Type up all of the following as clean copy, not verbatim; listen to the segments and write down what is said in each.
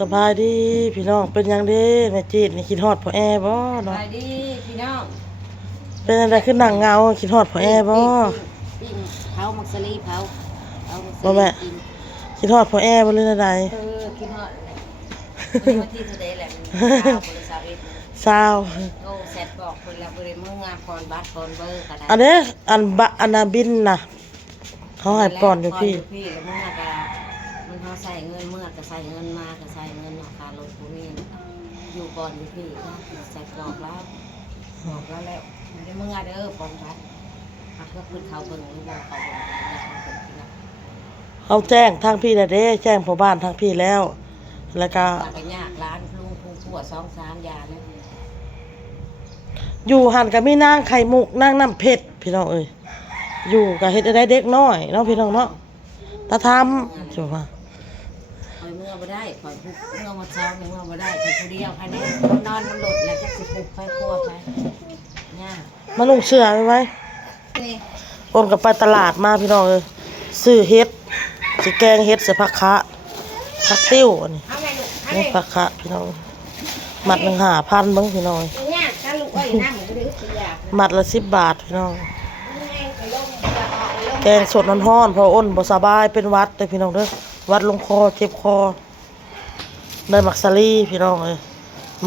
สบายดีพี่น้องเป็นยังเด้แม่จีดนี่คิดฮอดพ่อแอบ่สเนาะบายดีพี่น้องเป็นอะไรขึ้นหนังเงาคิดฮอดพ่อแอบ่ปิ้งเผามักสลีเผามักสบ่ลีแม่กินคิดฮอดพ่อแอบ่หรือใดกินฮอดเลยวันที่เท่าใดแหละมันบริษัทเอ็ด ซาว โอ้เสร็จบอกคนละบริมืองานก่อนบัตรก่อนเบอร์ก็ได้อันนี้อันนาบินน่ะเขาให้ป้อนอยู่พี่แล้วเมื่อก็มันเขาใส่เงินเมื่อก็ใส่เงินมาก็ใส่เงินราคารถผู้มีอยู่ก่อนอยู่พี่ก็เสร็จบอกแล้วแล้วไม่ได้เมื่อเด้อก่อนบัตรก็ขึ้นเขาเบิ่งหรือบอกเขาเบิ่งเขาแจ้งทางพี่แล้วเด้แจ้งพ่อบ้านทางพี่แล้วแล้วก็ไปยากร้านลุงผู้ปวด2-3 ยาเลยอยู่หันก็มีนางไข่มุกนางน้ำเพชรพี่น้องเอ้ยอยู่ก็เฮ็ดได้เด็กน้อยเนาะพี่น้องเนาะตาทำจังว่าคอยเมื่อบ่ได้คอยเมื่อมาเช้าเมื่อบ่ได้คอยผู้เดียวภายในนอนน้ำหลดแล้วจะสิปลุกไฟครัวไปเนี่ยมานุ่งเสื้อไว้ไว้คนกับไปตลาดมาพี่น้องเอ้ยซื้อเฮ็ดสิแกงเฮ็ดใส่ผักคะผักติ้วอันนี้นี่ผักคะพี่น้องมัดหนึ่ง5,000เบิ่งพี่น้องมัดละ10 บาทพี่น้องแกงสดร้อนๆเพราะอ้นบ่สบายเป็นหวัดเด้อพี่น้องเด้อหวัดลงคอเจ็บคอได้มักสลีพี่น้องเอ้ย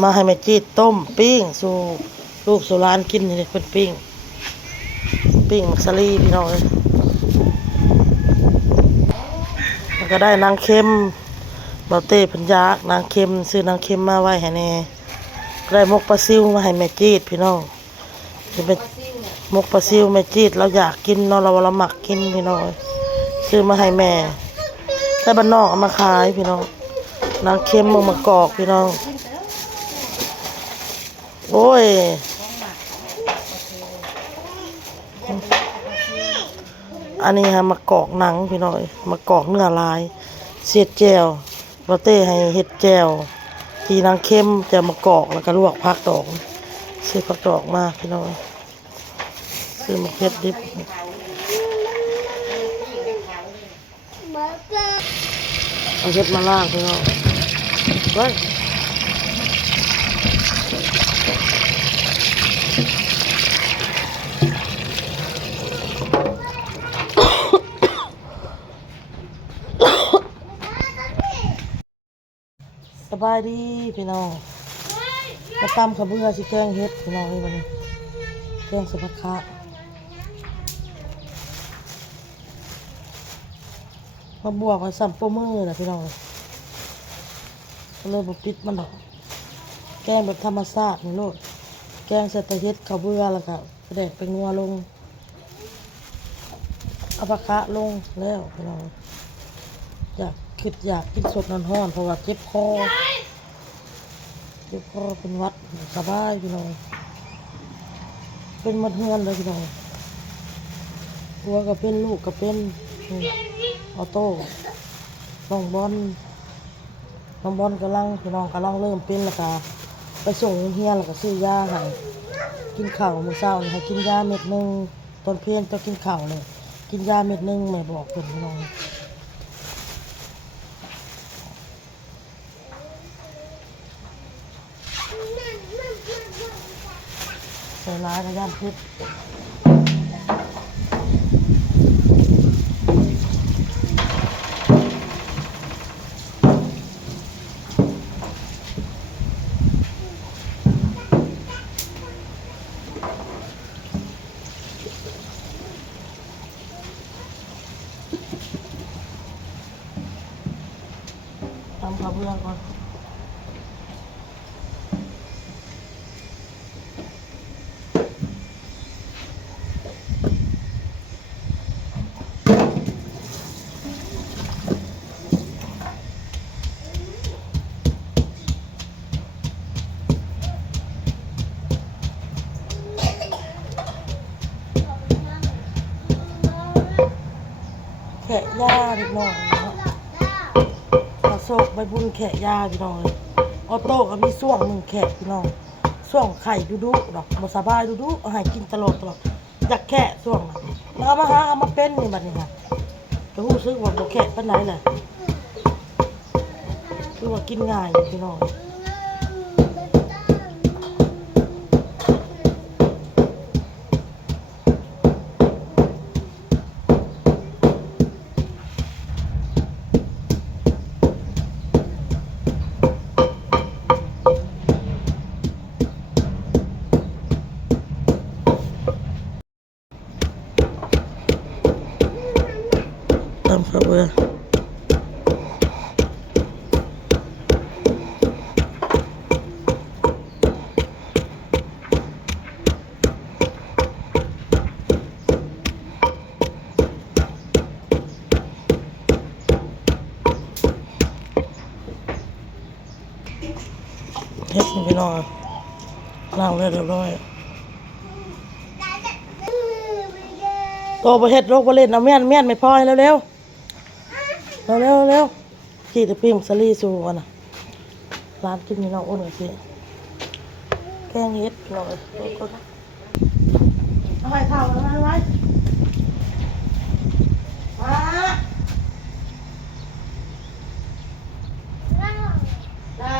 มาให้แม่จีดต้มปิ้งสู่ลูกสู่หลานกินนี่เพิ่นปิ้งมักสลีพี่น้องเอ้ยมันก็ได้นางเค็มเบาเต้เพิ่นอยากนางเค็มซื้อนางเค็มมาไว้ให้แน่ได้มกปลาซิวมาให้แม่จีดพี่น้องสิเป็นมกปลาซิวแม่จีดเราอยากกินเนาะเราหมักกินพี่น้องซื้อมาให้แม่แต่บ้านนอกเอามาขายพี่น้องนางเค็มมะกอกพี่น้องโอ้ยอันนี้ฮะมะกอกหนังพี่น้องมะกอกเนื้อลายเสียดแจ่วเราเต้ให้เห็ดแจ่วที่นางเค็มแจ่วมะกอกแล้วก็ลวกผักดอกซื้อผักดอกมาพี่น้องซื้อมะเขือดิบเอาเห็ดมาล่างพี่น้องไว้สบายดีพี่น้องมาตำขบือสิแกงเห็ดพี่น้องนี่วันนี้แกงสะพักคะมาบวกไว้ซ้ำโปมือนะพี่น้องก็เลยบปิดมันดอกแกงแบบธรรมชาตินี่โลดแกงใส่แต่เห็ดขบือแล้วก็แดกไปงัวลงเอาผักคะลงแล้วพี่น้องอยากกินสดนอนห้อนเพราะว่าเจ็บคอเป็นวัดสบายพี่น้องเป็นมัดเฮือนเลยพี่น้องตัวก็เป็นลูกก็เป็นออโต้น้องบอลกำลังพี่น้องกำลังเริ่มเป็นแล้วก็ไปส่งเฮียแล้วก็ซื้อยาให้กินข้าวมื้อเช้าให้กินยาเม็ดนึงตอนเพลนต้องกินข้าวเลยกินยาเม็ดนึงแม่บอกเพิ่นพี่น้องใส่ร้ายกับย่านพิษทำข้าวเบื่อก่อนแขะหญ้าเล็กน้อยกระโซกใบบุญแขะหญ้าพี่น้องเลยออโต้ก็มีส่วงหนึ่งแขะพี่น้องส่วงไข่ดุดอกบ่สบายดุเอาให้กินตลอดอยากแขะส่วงแล้วเอามาเป็นนี่บัดนี้ค่ะจะรู้สึกว่าบ่แขะปานไหนแหละ คือว่ากินง่ายอยู่พี่น้องตำข้าวเบื่อเฮ็ดให้พี่น้องล้างเรียบร้อยโตบ่เฮ็ดโรคบ่เล่นเอาเมียนไม่พอให้เร็วๆเร็วๆขี่ตะปิ้งสลีสู่กันน่ะร้านกินพี่น้องอ้นก็สิแกงเฮ็ดพี่น้องเอาไว้เท่าเอาไว้มาจ้า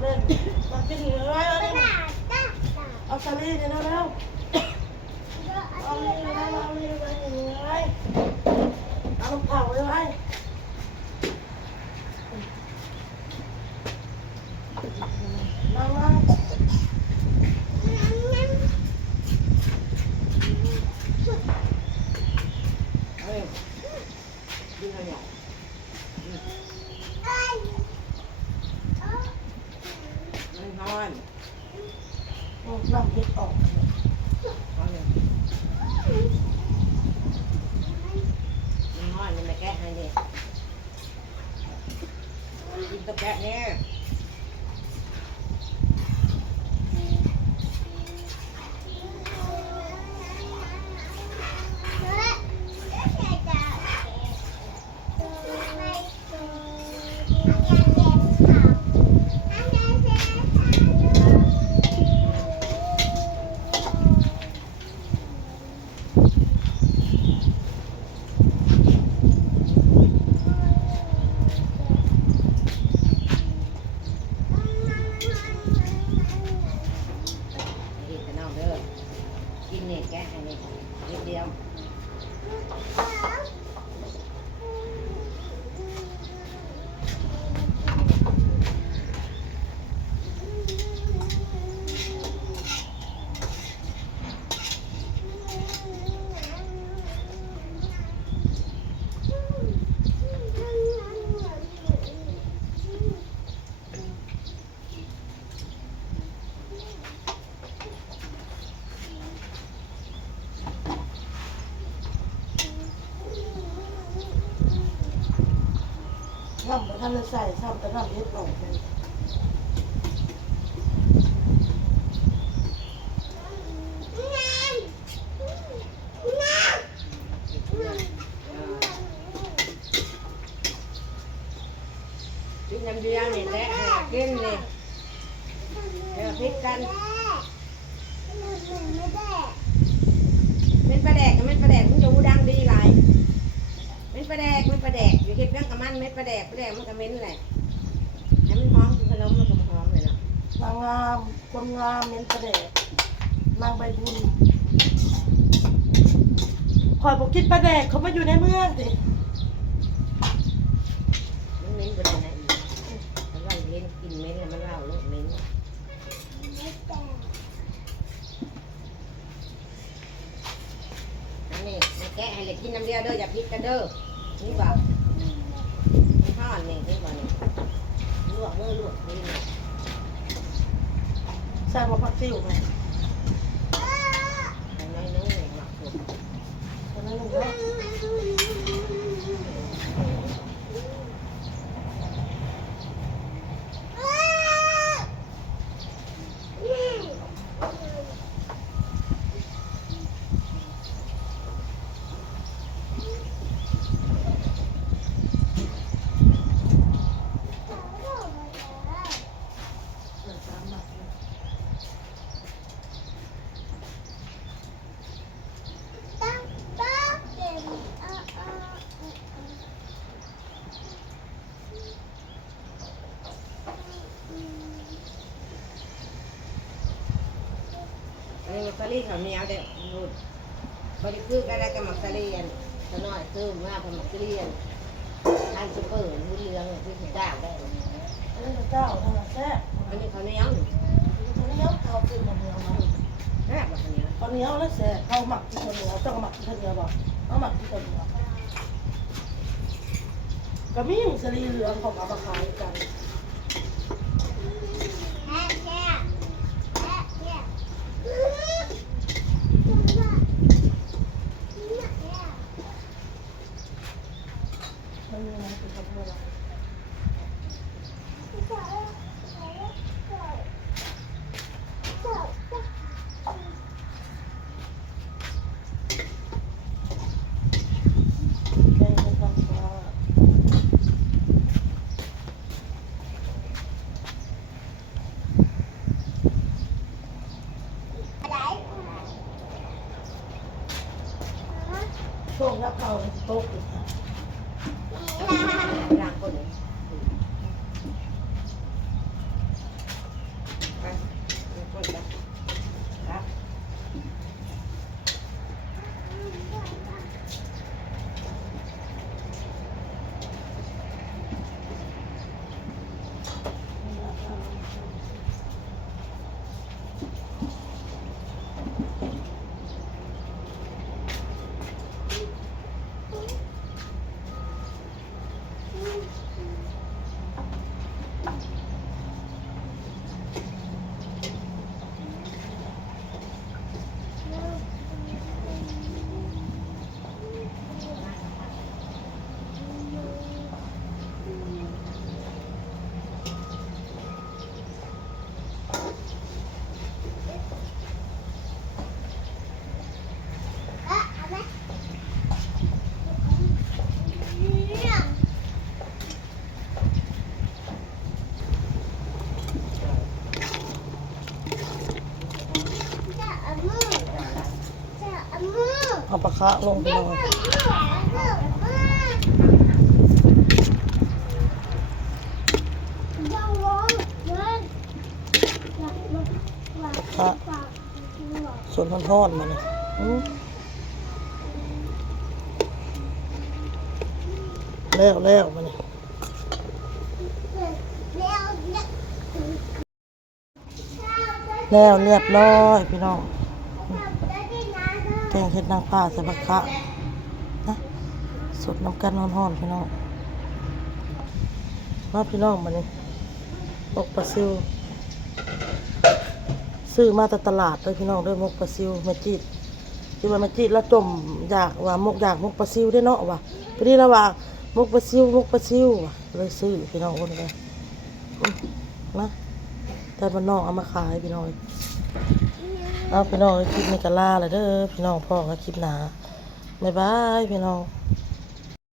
เล่นมากินเหลือไว้เอาสลีนี่เร็วๆเอาเลยเอาลูกเผาเลยไว้นั่งเฮ้ยกินอะไรเนี่ยมันฮอน น้ำเย็ดออก ฮอนเลยมันฮอนมันมาแกะให้ดิกินตะแกะเนี่ยกินแต่น้องเด้อกินเนี่ยแกะให้เนี่ยนิดเดียวน้ำท่านใส่ซ้ำแต่น้ำเย็ดออกเลยกินน้ำเดียวนี่แหละให้กินนี่เดี๋ยวพริกกันเป็นปลาแดกกับเป็นปลาแดกมึงจะหูดังดีหลายเป็นปลาแดกอยู่เฮ็ดเรื่องกับมันเม็ดปลาแดกมันก็เหม็นแหละให้มันหอมกินขนมมันก็หอมเลยเนาะ นางงามคนงามเน้นประเดะนางใบบุญคอยบอกกินปลาแดกเขามาอยู่ในเมืองสิ มันเหม็นบ่ได้นะอีกมันว่าเหม็นกินเหม็นแล้วมันเล่าโลดเหม็นอันนี้มาแกะให้เลยกินน้ำเดียวเด้ออย่าพิษกันเด้อนี่บ่นี่ห่อนนี่นี่บ่นี่ลวกมือลวกนี่นี่ ใส่มาผักติ้วไหม อันน้อยนึงนี่หมักสุก ตอนนั้นลุงว่า มักสลีข้าวเหนียวเด็ดรุ่นบริคือก็ได้กับมักสลีอันขน้อยซื้อมาเป็นมักสลีอันอันซุปเปอร์รุ่นเรืองที่สุดจ้าได้ อันนี้เจ้าทำมาแซ่บ อันนี้ข้าวเหนียว ข้าวเหนียวเขาเป็นข้าวเหนียวมา แซ่บข้าวเหนียว ข้าวเหนียวแล้วแซ่บเขาหมักที่ข้าวเหนียวเจ้าหมักที่ข้าวเหนียวบ่เขาหมักที่ข้าวเหนียวก็มีหมูสลีเหลืองของเอามาขายกันมันมีอะไรเป็นข้าวเหนียวแกงเป็นข้าวปลาช่วงรับเขาโต๊ะอยู่ค่ะ ล้างก้นเลยไปล้างก้นแล้วครับ เอาปลาคะลงไปเลยคะส่วนทอดๆมาเนี่ยแล้วมาเนี่ยแล้วเรียบร้อยพี่น้องแกงเห็ดนางฟ้าใส่ปลาคะนะสดน้ำกันร้อนๆพี่น้องมาพี่น้องมาเนี่ยมกปลาซิวซื้อมาจากตลาดเลยพี่น้องด้วยมกปลาซิวมาจีดที่ว่ามาจีดแล้วจมอยากว่ามกอยากมกปลาซิวได้เนาะว่ะพอดีแล้วว่ามกปลาซิวว่ะเลยซื้อพี่น้องคนเลยนะแต่บ้านนอกเอามาขายพี่น้องเอาพี่น้องคลิปนี้ก็ลาเลยเด้อพี่น้องพ่อกับคลิปหนาบ๊ายบายพี่น้อง